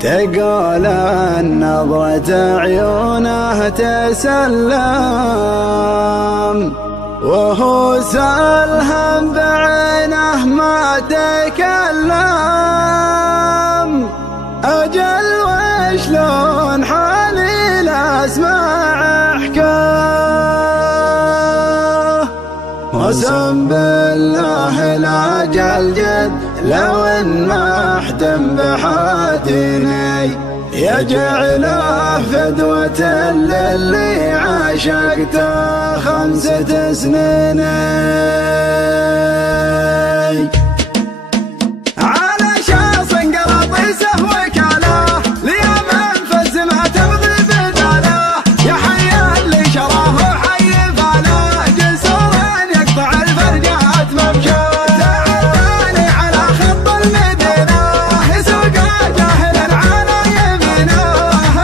تقول نظرة عيونه تسلم، وهو سالهم بعينه ما تكلم. أجل وشلون حالي لأسمع حكاه، قسم بالله لاجل جد لو ان ما احتم بحاتني، يجعله فدوة للي عاشقته 5 سنين. على شخص انقلط يسهوك عليه ليوم انفز ما تبغي بداله، يا حي اللي شراه وحي فاله جسور يقطع الفرقات ممشاه. تعرفني على خط المدينة يسوق جاهلا على يمينه،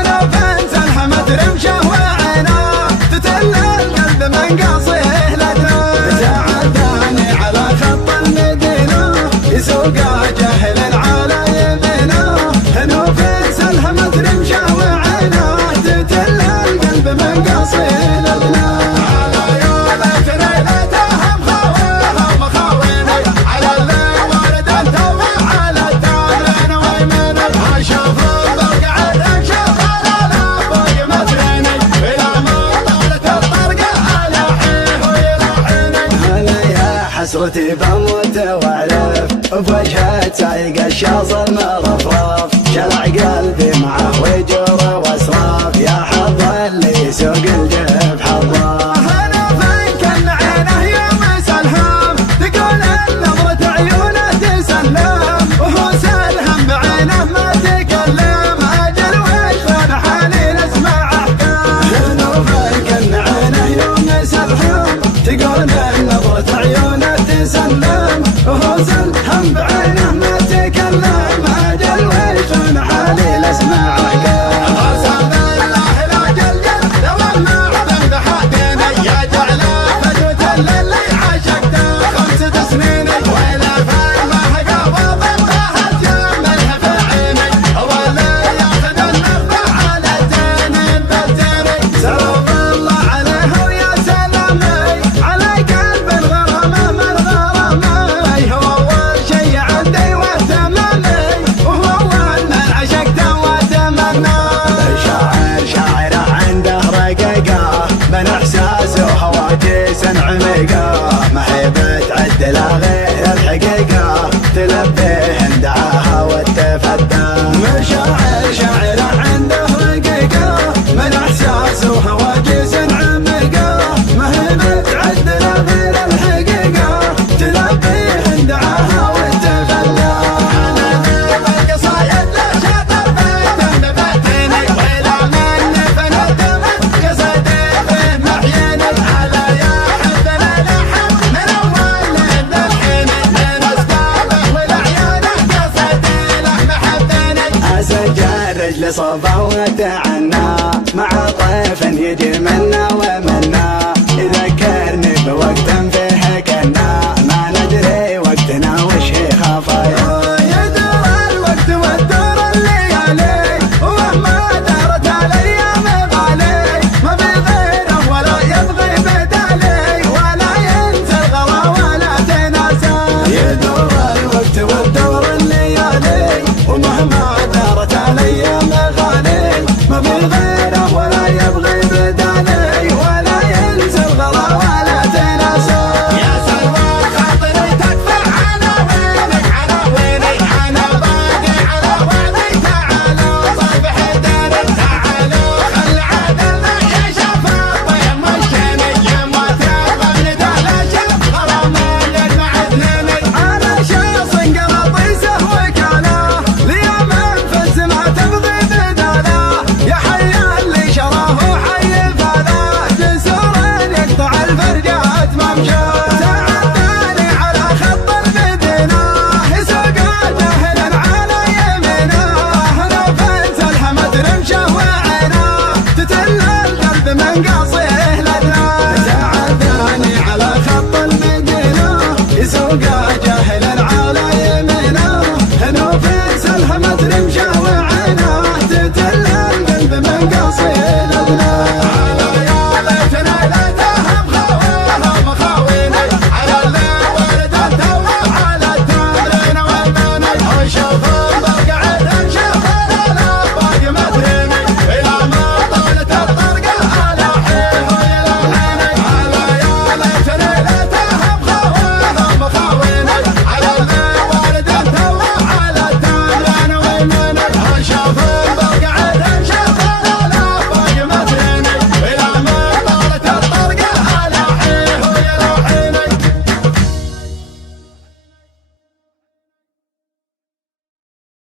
لو بنت الحمد رمشه وعينه تتل القلب من قصيه لدنه. تعرفني على خط المدينة يسوق جاهلا على يمينه، لو بنت الحمد رمشه وعينه تتل القلب من قصيه لدنه. حسرتي بموت واعرف بوجهه سايق الشاص المرفرف، شلع قلبي معه وجره واسراف، يا حظ اللي يسوق الجيب حظه. انا فيك ان عينه يوم سلهم تقول نظرة عيونه تسلم، وهو سلهم بعينه ما تكلم. اجل وشلون حالي نسمع احكام، انا فيك ان عينه يوم سلهم تقول نظرة عيونه تسلم، وهو سلهم بعينه ما تكلم. اجل وشلون حالي لاسمع احكام. قسم بالله لاجل جد لو ما احتم بحاتني، يجعله فدوة للي عاشقته 5 سنين. ويلا فما قابض الله تجملها في عيني، هو اللي ياخذ النبض على الجنين بالجري. سلام الله عليه ويا سلامي على قلب الغرامة من غرامي، هو أول شي عندي وتمني، وهو أول من عشقته وتمنى. شاعر عنده رقيقة من إحساسه وهواجس عميقة، ما هي بتعدل غير الحقيقة تلبيه دعاها وتفدى. شاعر عنده رقيقة من إحساسه وهواجس عميقة، ما هي بتعدل غير الحقيقة تلبيه دعاها وتفدى. القصايد لا شاطر بيتم ببتني، وإلى من فندمت قصدي فيه محيني. على يا حبنا لحم من أول للحين، من أسبابه ولعيونه قصدي له محبتني. أسجل رجل صبا وتعنى مع طيف يجي منا ومنا،